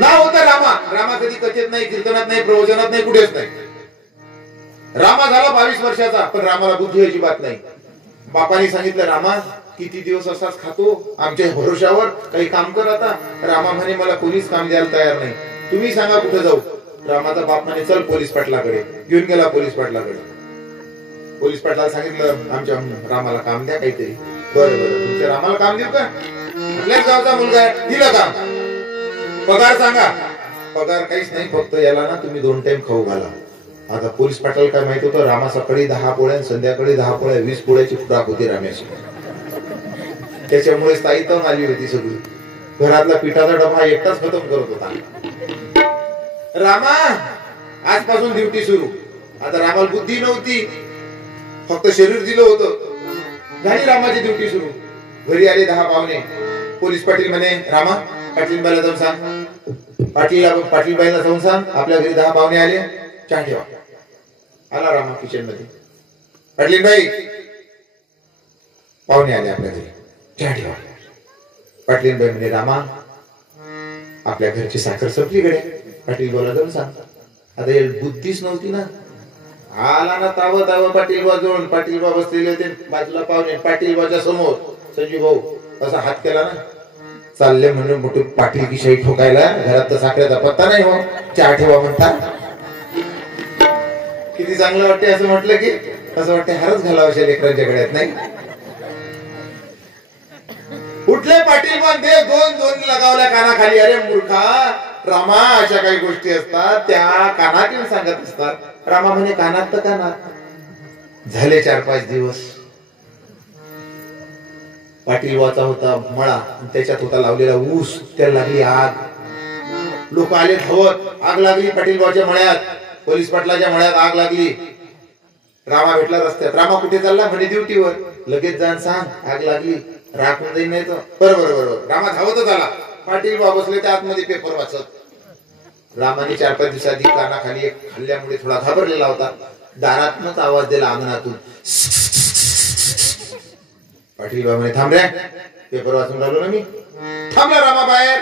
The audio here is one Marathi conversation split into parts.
नाव होतं रामा. रामा कधी कथेत नाही, कीर्तनात नाही, प्रवचनात नाही, कुठेच नाही. रामा झाला 22 वर्षाचा, पण रामाला बुद्धी अजिबात नाही. बापाने सांगितलं, रामा किती दिवस असाच खातो, आमच्या भरोशावर काही काम कर आता. रामा म्हणे, मला कोणीच काम द्यायला तयार नाही, तुम्ही सांगा कुठे जाऊ. रामाचा बाप म्हणे, चल पोलीस पाटलाकडे. घेऊन गेला पोलीस पाटलाकडे. पोलीस पाटलाला सांगितलं, आमच्या रामाला काम द्या काहीतरी. बरं बरं, तुमच्या रामाला काम देऊ का? आपल्याच गावचा मुलगा आहे, दिलं काम. पगार सांगा. पगार काहीच नाही, फक्त याला ना तुम्ही 2 टाइम खाऊ घाला. आता पोलीस पाटील काय माहित होतं, रामा सकाळी 10 पोळ्या, संध्याकाळी 10 पोळ्या, 20 पोळ्याची खुराक होती राम्याची. त्याच्यामुळे स्थायित्व आली होती सगळी. घरातला पिठाचा डबा एकटाच खतम करत होता. रामा आजपासून ड्युटी सुरू. आता रामाला बुद्धी नव्हती, फक्त शरीर दिलं होतं. झाली रामाची ड्युटी सुरू. घरी आले 10 पाहुणे. पोलीस पाटील म्हणे, रामा पाटीलबाईला जाऊन सांग, पाटीलबाईला जाऊन सांग आपल्या घरी 10 पाहुणे आले, चहा ठेवा. आला रामा किचन मध्ये. पाटीलबाई पाहुणे आले आपल्या घरी, चहा ठेवा. पाटीलबाई म्हणे, रामा आपल्या घरची साखर संपली कडे, पाटीलबाईला जाऊन सांग. आता बुद्धीच नव्हती ना. आला ना ताव ताव पाटीलबा जवळ. पाटीलबा बसलेले होते बाजूला पाहुणे. पाटीलबाच्या समोर संजीव भाऊ असा हात केला ना, चालले म्हणून मोठे पाटील की शाही ठोकायला. घरात तर साखरेचा पत्ता नाही हो, चहा ठेवा म्हणतात. किती चांगलं वाटते असं म्हटलं की, असं वाटते हारच घालावं लेकरांच्या गळ्यात. नाही कुठले पाटील पण दे, 2 लगावल्या कानाखाली. अरे मूर्खा रामा, अशा काही गोष्टी असतात त्या कानात येऊन सांगत असतात. रामा म्हणे, कानात तर कानात. झाले 4-5 दिवस. पाटीलवाचा होता मळा, त्याच्यात होता लावलेला ऊस, त्याला लागली आग. लोक आले धावत. आग लागली पाटीलबाच्या मळ्यात, पोलीस पाटलाच्या मळ्यात आग लागली. रामा भेटला रस्त्यात. रामा कुठे चालला? म्हणे ड्युटीवर. लगेच जाण सांग आग लागली, राखून जाईल नाही तर. बरोबर बरोबर. रामा धावतच आला. पाटीलबा बसले त्या आतमध्ये पेपर वाचत. रामाने 4-5 दिवसाआधी कानाखाली एक हल्ल्यामुळे थोडा घाबरलेला होता. दारातूनच आवाज दिला अंगणातून. पाटीलबा म्हणे, थांब रे, पेपर वाचून राहिलो ना मी. थांबला रामा बाहेर.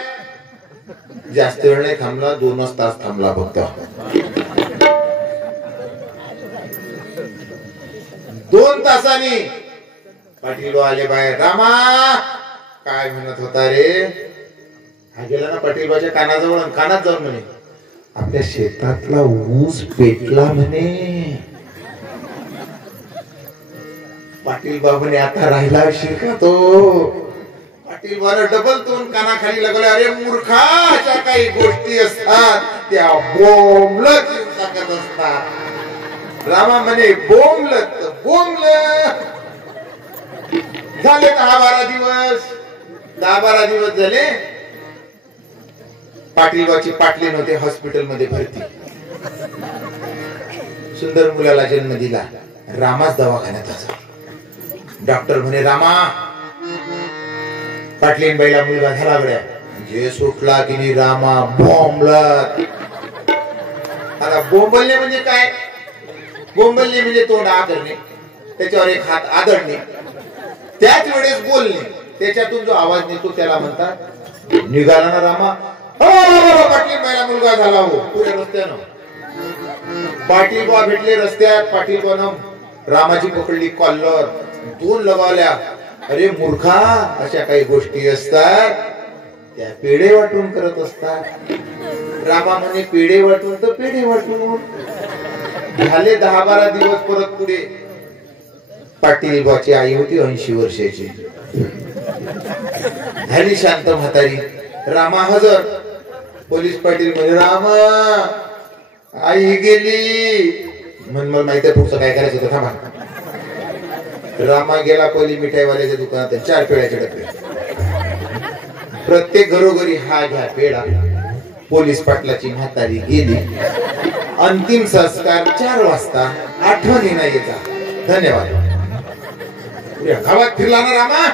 जास्त वेळ नाही थांबला, 2 तास थांबला फक्त. 2 तासांनी पाटीलबा आले बाहेर. रामा काय म्हणत होता रे? हा गेला ना पाटीलबाच्या कानाजवळ. कानात जाऊन म्हणे, आपल्या शेतातला ऊस पेटला म्हणे. पाटीलबा म्हणे, आता राहिला शिरका तो. पाटीलबानं डबल तोंड कानाखाली लागले. अरे मूर्खा, अशा काही गोष्टी असतात त्या बोंबलत सांगत असतात. रामा म्हणे, बोंबलत बोंबलत. झाले 10-12 दिवस. 10-12 दिवस झाले. पाटीलबाची पाटलीन होते हॉस्पिटल मध्ये भरती. सुंदर मुलाला जन्म दिला. रामाच दवाखान्यात असा. डॉक्टर म्हणे, रामा पाटलीनबाईला मुलगा झाला गड्या. जे सुटला की नाही रामा बोंबलत. आता बोंबलणे म्हणजे काय? बोंबलणे म्हणजे तोंड आदरणे, त्याच्यावर एक हात आदरणे, त्याच वेळेस बोलणे. त्याच्यातून जो आवाज निघतो त्याला म्हणतात. निघाला ना रामा, पाटीलबाईला मुलगा झाला हो. पुऱ्या रस्त्यानं पाटीलबा भेटले रस्त्यात. पाटीलबानं रामाची पकडली कॉलर, 2 लगावल्या. अरे मूर्खा, अशा काही गोष्टी असतात त्या पेढे वाटून करत असतात. रामा म्हणे, पेढे वाटून तर पेढे वाटून. झाले 10-12 दिवस. परत पुढे पाटीलबाची आई होती 80 वर्षाची. झाली शांत म्हातारी. रामा हजर. पोलीस पाटील म्हणे, रामा आई गेली. म्हण मला माहिती आहे पुढचं काय करायचं होतं, थांबा. रामा गेला पहिली मिठाईवाल्याच्या दुकानात. 4 पेढ्याचे डबे. प्रत्येक घरोघरी हा घ्या पेढा. पोलीस पाटलाची म्हातारी गेली. अंतिम संस्कार 4 वाजता. आठवणी नाही येतात. धन्यवाद. गावात फिरला ना रामा.